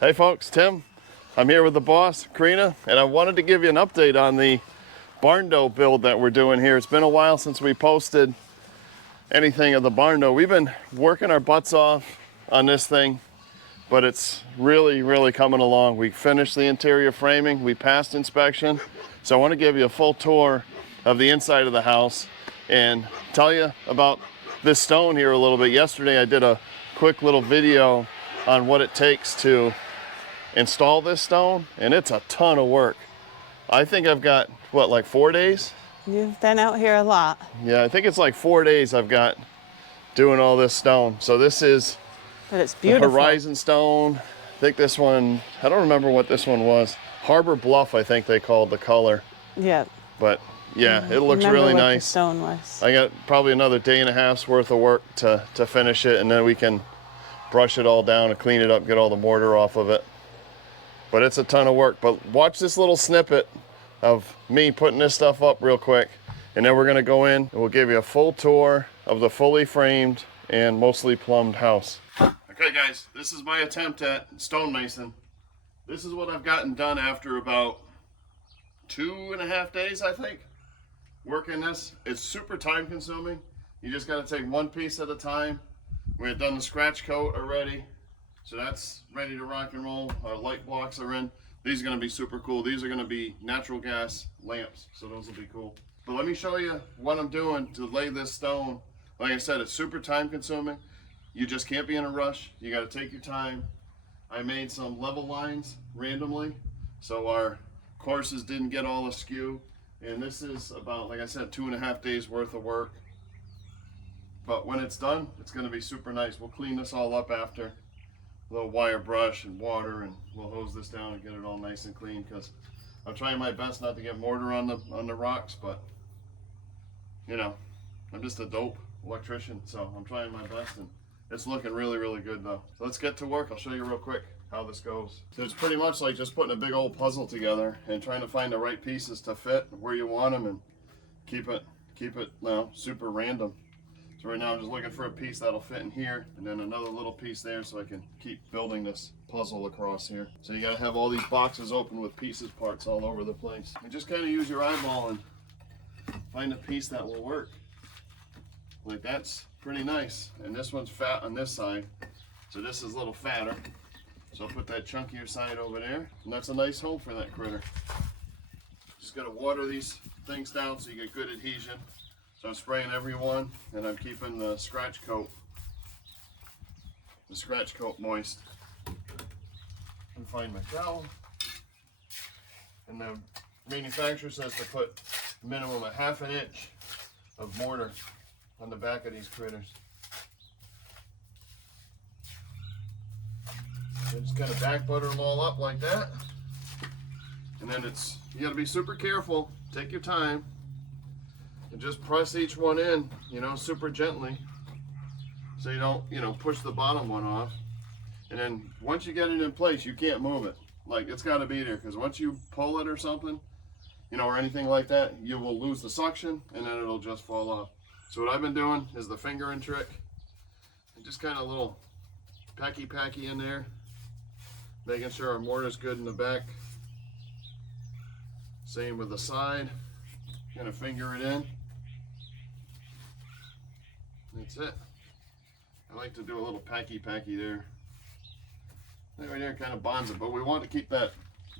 Hey folks, Tim. I'm here with the boss, Karina, and I wanted to give you an update on the Barndo build that we're doing here. It's been a while since we posted anything of the Barndo. We've been working our butts off on this thing, but it's really coming along. We finished the interior framing, we passed inspection, so I want to give you a full tour of the inside of the house and tell you about this stone here a little bit. Yesterday I did a quick little video on what it takes to install this stone, and it's a ton of work. I think I've got, what, like 4 days? You've been out here a lot. Yeah, I think it's like 4 days I've got doing all this stone. So this is But it's the beautiful. Horizon stone. I think this one, I don't remember what this one was. Harbor Bluff, I think they called the color. Yeah. But yeah, it looks Remember really what nice. The stone was. I got probably another day and a half's worth of work to finish it, and then we can brush it all down and clean it up, get all the mortar off of it. But it's a ton of work. But watch this little snippet of me putting this stuff up real quick, and then we're gonna go in and we'll give you a full tour of the fully framed and mostly plumbed house. Okay guys, this is my attempt at stonemason. This is what I've gotten done after about 2.5 days, I think, working this. It's super time consuming. You just gotta take one piece at a time. We had done the scratch coat already, so that's ready to rock and roll. Our light blocks are in. These are gonna be super cool. These are gonna be natural gas lamps, so those will be cool. But let me show you what I'm doing to lay this stone. Like I said, it's super time consuming. You just can't be in a rush. You gotta take your time. I made some level lines randomly, so our courses didn't get all askew. And this is about, like I said, 2.5 days worth of work. But when it's done, it's gonna be super nice. We'll clean this all up after. A little wire brush and water, and we'll hose this down and get it all nice and clean, because I'm trying my best not to get mortar on the rocks, but you know, I'm just a dope electrician, so I'm trying my best, and it's looking really good though. So let's get to work. I'll show you real quick how this goes. So it's pretty much like just putting a big old puzzle together and trying to find the right pieces to fit where you want them, and keep it super random. So right now I'm just looking for a piece that'll fit in here, and then another little piece there, so I can keep building this puzzle across here. So you gotta have all these boxes open with pieces, parts all over the place. And just kind of use your eyeball and find a piece that will work. Like that's pretty nice. And this one's fat on this side, so this is a little fatter. So I'll put that chunkier side over there, and that's a nice home for that critter. Just gotta water these things down so you get good adhesion. So I'm spraying every one, and I'm keeping the scratch coat moist. And find my trowel. And the manufacturer says to put minimum a 1/2 inch of mortar on the back of these critters. So just kind of back butter them all up like that. And then you gotta be super careful, take your time. And just press each one in, super gently, so you don't, push the bottom one off. And then once you get it in place, you can't move it. Like, it's got to be there, because once you pull it or something, or anything like that, you will lose the suction, and then it'll just fall off. So what I've been doing is the fingering trick, and just kind of a little packy in there, making sure our mortar's good in the back. Same with the side, gonna finger it in. That's it. I like to do a little packy there. That right there kind of bonds it, but we want to keep that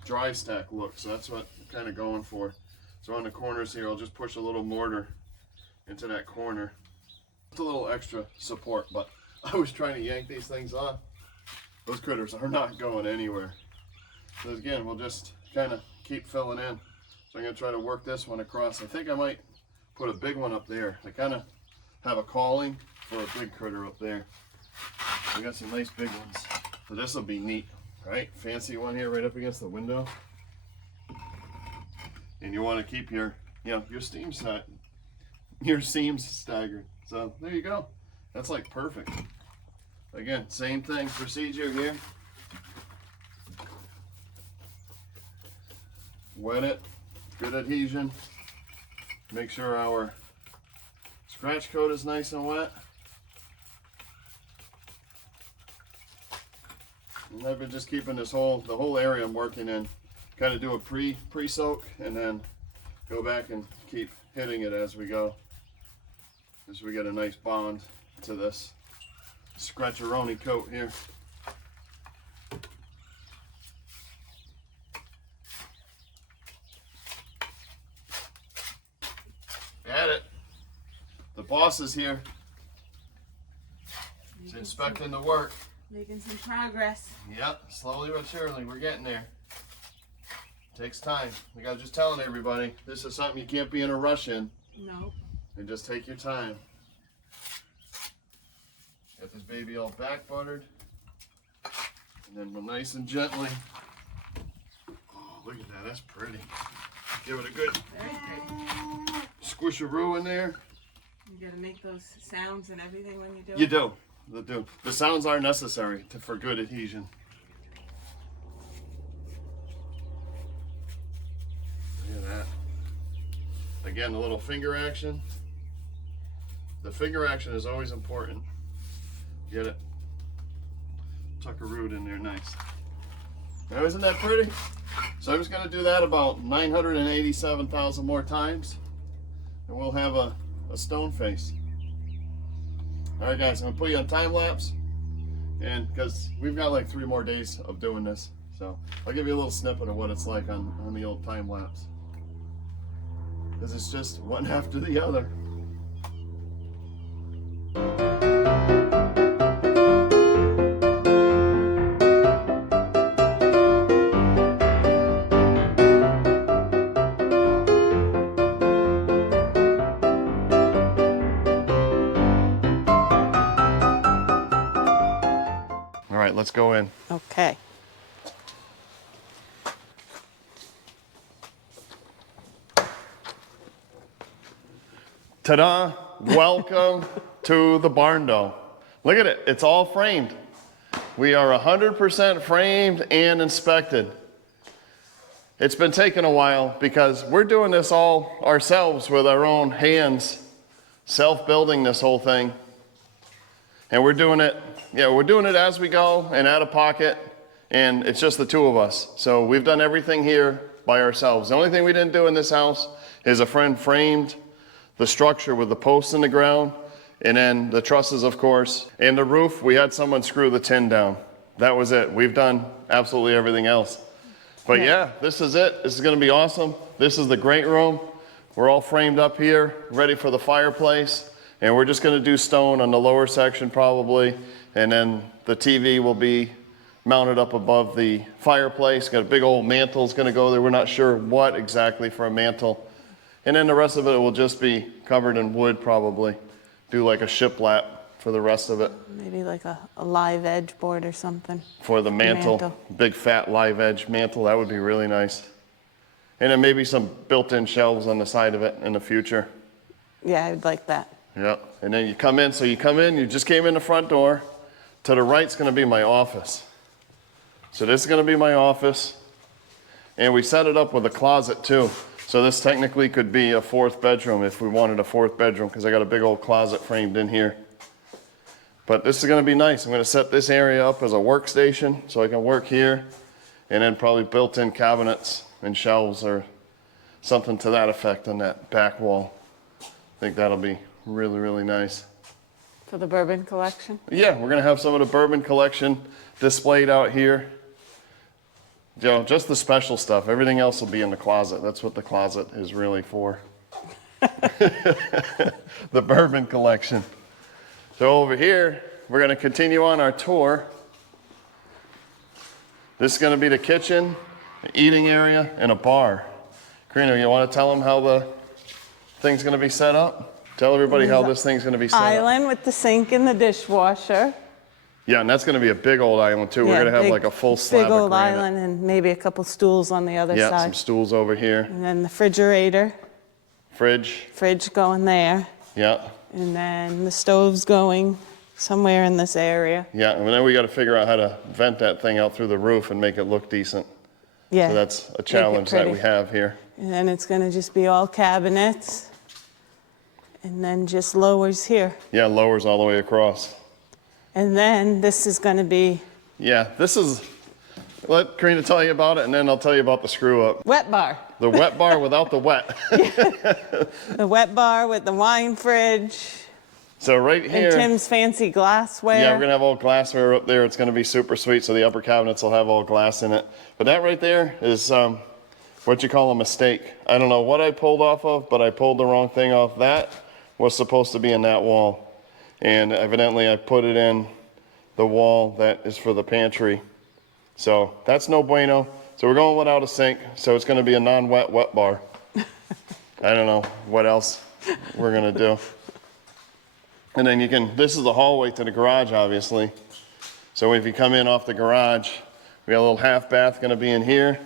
dry stack look, so that's what I'm kind of going for. So on the corners here, I'll just push a little mortar into that corner. It's a little extra support, but I was trying to yank these things off. Those critters are not going anywhere. So again, we'll just kind of keep filling in. So I'm going to try to work this one across. I think I might put a big one up there. I kind of have a calling for a big critter up there. We got some nice big ones. So this will be neat, right? Fancy one here right up against the window. And you want to keep your seams staggered. So there you go. That's like perfect. Again, same thing, procedure here. Wet it, good adhesion. Make sure our scratch coat is nice and wet. And I've been just keeping the whole area I'm working in, kind of do a pre-soak and then go back and keep hitting it as we go. As we get a nice bond to this scratcheroni coat here. At it. The boss is here. He's inspecting the work. Making some progress. Yep, slowly but surely, we're getting there. Takes time. Like I was just telling everybody, this is something you can't be in a rush in. No. And just take your time. Get this baby all back buttered. And then we'll nice and gently. Oh, look at that, that's pretty. Give it a good squisharoo in there. You gotta make those sounds and everything when you do it? You do. The sounds are necessary for good adhesion. Look at that. Again, a little finger action. The finger action is always important. Get it? Tuck a root in there, nice. Now, isn't that pretty? So I'm just going to do that about 987,000 more times, and we'll have a stone face. All right, guys, I'm going to put you on time lapse, and because we've got like 3 more days of doing this, so I'll give you a little snippet of what it's like on the old time lapse, because it's just one after the other. All right, let's go in. Okay. Ta-da! Welcome to the Barndo. Look at it, it's all framed. We are 100% framed and inspected. It's been taking a while because we're doing this all ourselves with our own hands, self-building this whole thing. And we're doing it as we go and out of pocket, and it's just the 2 of us. So we've done everything here by ourselves. The only thing we didn't do in this house is a friend framed the structure with the posts in the ground, and then the trusses, of course, and the roof. We had someone screw the tin down. That was it. We've done absolutely everything else. But yeah, this is it. This is going to be awesome. This is the great room. We're all framed up here, ready for the fireplace, and we're just going to do stone on the lower section probably, and then the TV will be mounted up above the fireplace. Got a big old mantle is going to go there. We're not sure what exactly for a mantle. And then the rest of it will just be covered in wood probably. Do like a shiplap for the rest of it. Maybe like a live edge board or something. For the mantle. Big fat live edge mantle, that would be really nice. And then maybe some built-in shelves on the side of it in the future. Yeah, I'd like that. Yeah, and then you come in, you just came in the front door. To the right's gonna be my office. So this is gonna be my office. And we set it up with a closet too. So this technically could be a 4th bedroom if we wanted a 4th bedroom, because I got a big old closet framed in here. But this is gonna be nice. I'm gonna set this area up as a workstation so I can work here, and then probably built-in cabinets and shelves or something to that effect on that back wall. I think that'll be really, really nice. For the bourbon collection? Yeah, we're gonna have some of the bourbon collection displayed out here. You know, just the special stuff. Everything else will be in the closet. That's what the closet is really for. The bourbon collection. So over here, we're gonna continue on our tour. This is gonna be the kitchen, the eating area, and a bar. Karina, you wanna tell them how the thing's gonna be set up? Tell everybody how this thing's gonna be set up. Island with the sink and the dishwasher. Yeah, and that's going to be a big old island too. We're going to have like a full slab big of old granite. island and maybe a couple stools on the other Yeah, side. some stools over here. And then the refrigerator. Fridge going there. Yeah. And then the stove's going somewhere in this area. Yeah, and then we got to figure out how to vent that thing out through the roof and make it look decent. Yeah. So that's a challenge that we have here. And then it's going to just be all cabinets. And then just lowers here. Yeah, lowers all the way across. And then this is going to be Yeah, this is, let Karina tell you about it, and then I'll tell you about the screw up. Wet bar. The wet bar without the wet. The wet bar with the wine fridge. So right here. And Tim's fancy glassware. Yeah, we're gonna have all glassware up there. It's gonna be super sweet, so the upper cabinets will have all glass in it. But that right there is what you call a mistake. I don't know what I pulled off of, but I pulled the wrong thing off. That was supposed to be in that wall. And evidently I put it in the wall that is for the pantry. So that's no bueno. So we're going without a sink. So it's gonna be a non-wet wet bar. I don't know what else we're gonna do. And then you can, this is the hallway to the garage, obviously. So if you come in off the garage, we got a little half bath gonna be in here.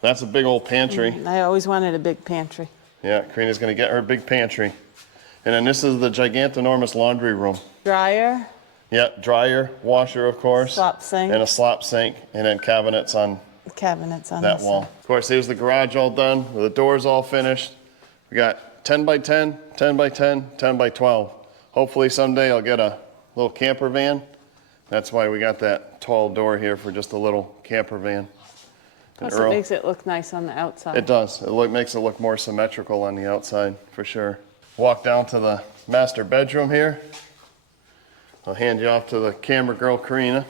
That's a big old pantry. I always wanted a big pantry. Yeah, Karina's gonna get her big pantry. And then this is the gigantinormous laundry room. Dryer. Yeah, dryer, washer, of course. Slop sink. And a slop sink, and then cabinets on Cabinets on that this wall. side. Of course, here's the garage all done, the doors all finished. We got 10 by 10, 10 by 10, 10 by 12. Hopefully someday I'll get a little camper van. That's why we got that tall door here for just a little camper van. Plus it makes it look nice on the outside. It does. It makes it look more symmetrical on the outside, for sure. Walk down to the master bedroom here. I'll hand you off to the camera girl, Karina.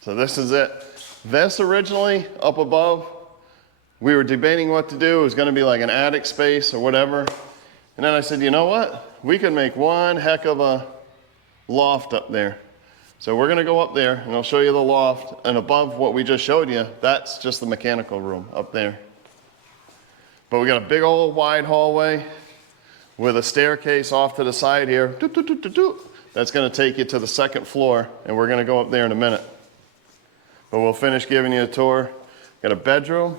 So this is it. This originally, up above, we were debating what to do. It was gonna be like an attic space or whatever. And then I said, you know what? We could make one heck of a loft up there. So we're gonna go up there and I'll show you the loft, and above what we just showed you, that's just the mechanical room up there. But we got a big old wide hallway with a staircase off to the side here. That's gonna take you to the second floor, and we're gonna go up there in a minute. But we'll finish giving you a tour. Got a bedroom,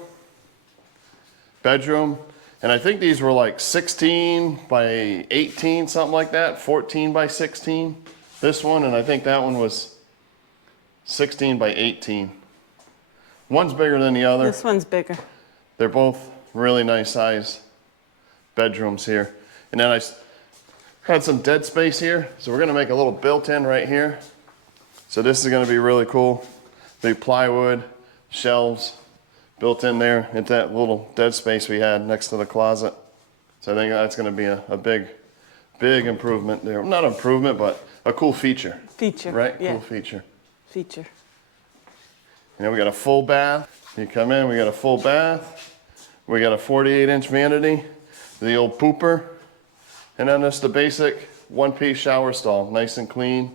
and I think these were like 16 by 18, something like that, 14 by 16. This one, and I think that one was 16 by 18. One's bigger than the other. This one's bigger. They're both really nice size bedrooms here. And then I had some dead space here, so we're gonna make a little built-in right here. So this is gonna be really cool. Big plywood, shelves built in there into that little dead space we had next to the closet. So I think that's gonna be a big improvement there. Not improvement, but a cool feature. Feature. Right? Yeah. Cool feature. Feature. And then we got a full bath. You come in, we got a full bath. We got a 48-inch vanity, the old pooper. And then just the basic one-piece shower stall, nice and clean,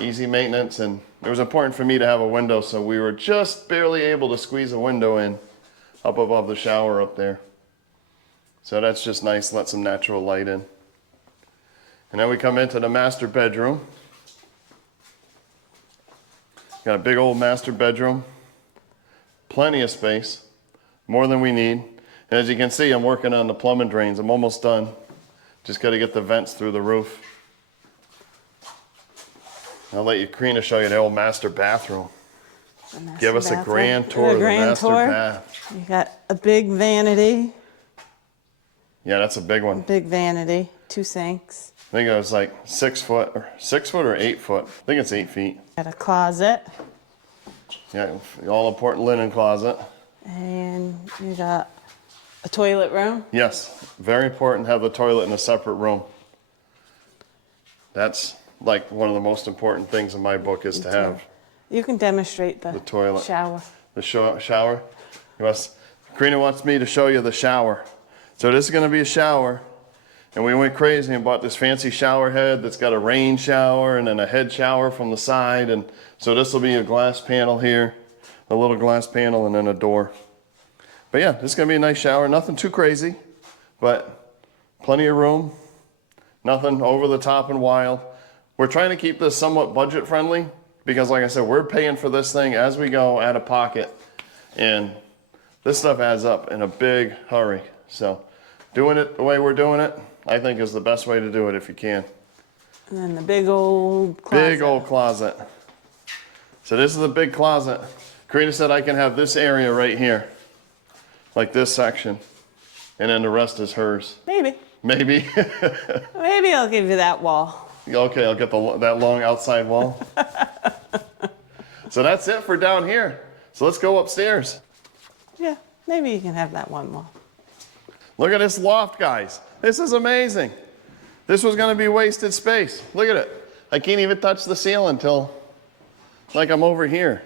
easy maintenance. And it was important for me to have a window, so we were just barely able to squeeze a window in up above the shower up there. So that's just nice, let some natural light in. And then we come into the master bedroom. Got a big old master bedroom, plenty of space, more than we need. And as you can see, I'm working on the plumbing drains. I'm almost done. Just got to get the vents through the roof. I'll let you, Karina, show you the old master bathroom. Give us a grand tour of the master bath. You got a big vanity. Yeah, that's a big one. Big vanity, 2 sinks. I think it was like 6 foot or 8 foot. I think it's 8 feet. Got a closet. Yeah, all important linen closet. And you got a toilet room. Yes, very important to have the toilet in a separate room. That's like one of the most important things in my book is to have You can demonstrate the toilet. shower. The shower. Karina wants me to show you the shower. So this is going to be a shower. And we went crazy and bought this fancy shower head that's got a rain shower and then a head shower from the side. And so this will be a glass panel here, a little glass panel, and then a door. But yeah, this is gonna be a nice shower. Nothing too crazy, but plenty of room. Nothing over the top and wild. We're trying to keep this somewhat budget friendly because like I said, we're paying for this thing as we go out of pocket. And this stuff adds up in a big hurry. So doing it the way we're doing it, I think is the best way to do it if you can. And then the big old closet. Big old closet. So this is a big closet. Karina said I can have this area right here, like this section, and then the rest is hers. Maybe. Maybe. Maybe I'll give you that wall. Okay, I'll get that long outside wall. So that's it for down here. So let's go upstairs. Yeah, maybe you can have that one wall. Look at this loft, guys. This is amazing. This was gonna be wasted space. Look at it. I can't even touch the ceiling till like I'm over here.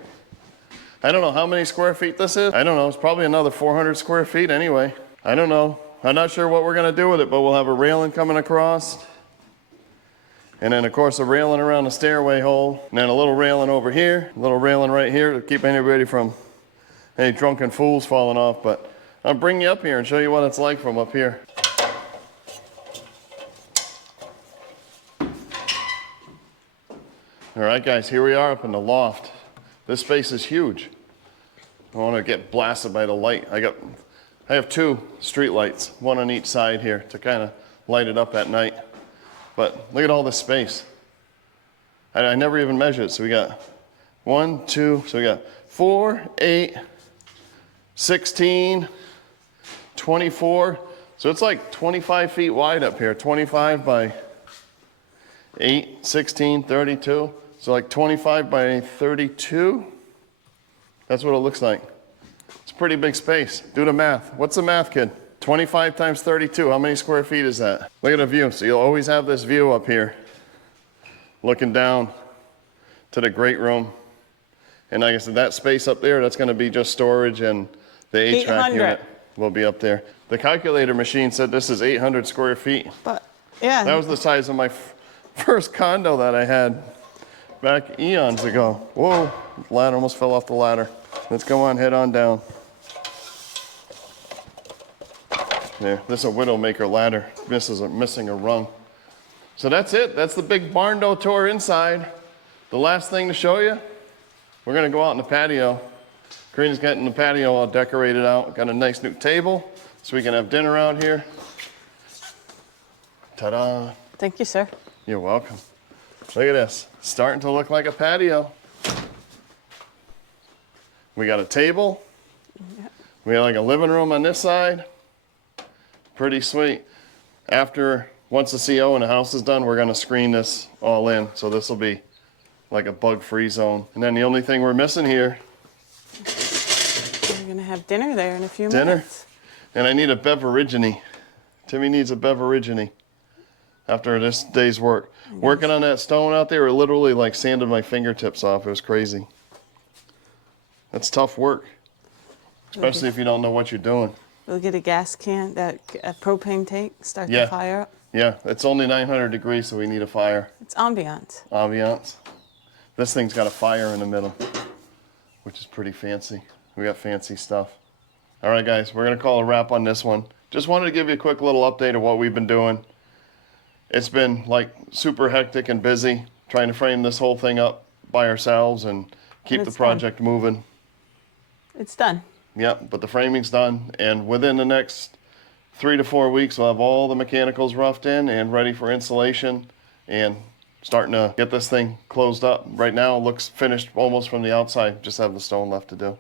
I don't know how many square feet this is. I don't know, it's probably another 400 square feet anyway. I don't know. I'm not sure what we're gonna do with it, but we'll have a railing coming across. And then of course a railing around the stairway hole. And then a little railing over here, a little railing right here to keep anybody from any drunken fools falling off. But I'll bring you up here and show you what it's like from up here. All right, guys, here we are up in the loft. This space is huge. I want to get blasted by the light. I have 2 street lights, one on each side here to kind of light it up at night. But look at all this space. I never even measured it. So we got 1, 2, so we got 4, 8, 16, 24. So it's like 25 feet wide up here, 25 by 8, 16, 32. So like 25 by 32. That's what it looks like. It's a pretty big space. Do the math. What's the math, kid? 25 times 32. How many square feet is that? Look at the view. So you'll always have this view up here, looking down to the great room. And like I said, that space up there, that's going to be just storage, and the HVAC unit will be up there. The calculator machine said this is 800 square feet. But yeah. That was the size of my first condo that I had back eons ago. Whoa, the ladder almost fell off the ladder. Let's go on, head on down. There, this is a Widowmaker ladder. This is missing a rung. So that's it. That's the big Barndo tour inside. The last thing to show you, we're gonna go out in the patio. Karina's getting the patio all decorated out. Got a nice new table, so we can have dinner out here. Ta-da. Thank you, sir. You're welcome. Look at this, starting to look like a patio. We got a table. Yep. We got like a living room on this side. Pretty sweet. Once the CO and the house is done, we're gonna screen this all in. So this will be like a bug-free zone. And then the only thing we're missing here. We're gonna have dinner there in a few minutes. And I need a beveragini. Timmy needs a beveragini after this day's work. Yes. Working on that stone out there, it literally like sanded my fingertips off. It was crazy. That's tough work, especially if you don't know what you're doing. We'll get a gas can, a propane tank, start the fire up. Yeah, it's only 900 degrees, so we need a fire. It's ambiance. Ambiance. This thing's got a fire in the middle, which is pretty fancy. We got fancy stuff. All right, guys, we're gonna call a wrap on this one. Just wanted to give you a quick little update of what we've been doing. It's been like super hectic and busy trying to frame this whole thing up by ourselves and keep the project moving. It's done. Yeah, but the framing's done, and within the next 3 to 4 weeks, we'll have all the mechanicals roughed in and ready for installation and starting to get this thing closed up. Right now, it looks finished almost from the outside, just have the stone left to do.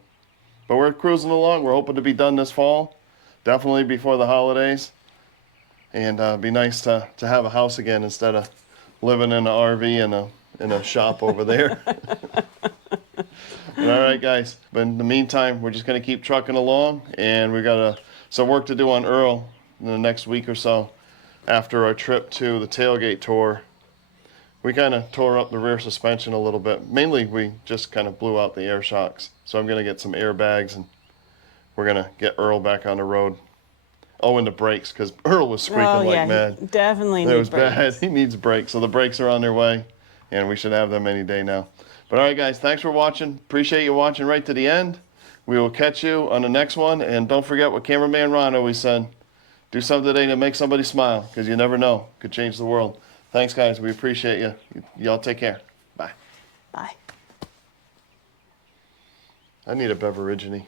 But we're cruising along. We're hoping to be done this fall, definitely before the holidays. And it'd be nice to have a house again instead of living in an RV in a shop over there. All right, guys. But in the meantime, we're just going to keep trucking along, and we got some work to do on Earl in the next week or so. After our trip to the tailgate tour, we kind of tore up the rear suspension a little bit. Mainly, we just kind of blew out the air shocks. So I'm going to get some airbags, and we're going to get Earl back on the road. Oh, and the brakes, because Earl was squeaking like mad. He definitely needs brakes. It was brakes. bad. He needs brakes. So the brakes are on their way, and we should have them any day now. But all right, guys, thanks for watching. Appreciate you watching right to the end. We will catch you on the next one. And don't forget what cameraman Ron always said. Do something today to make somebody smile, because you never know. Could change the world. Thanks, guys. We appreciate you. Y'all take care. Bye. Bye. I need a beveragini.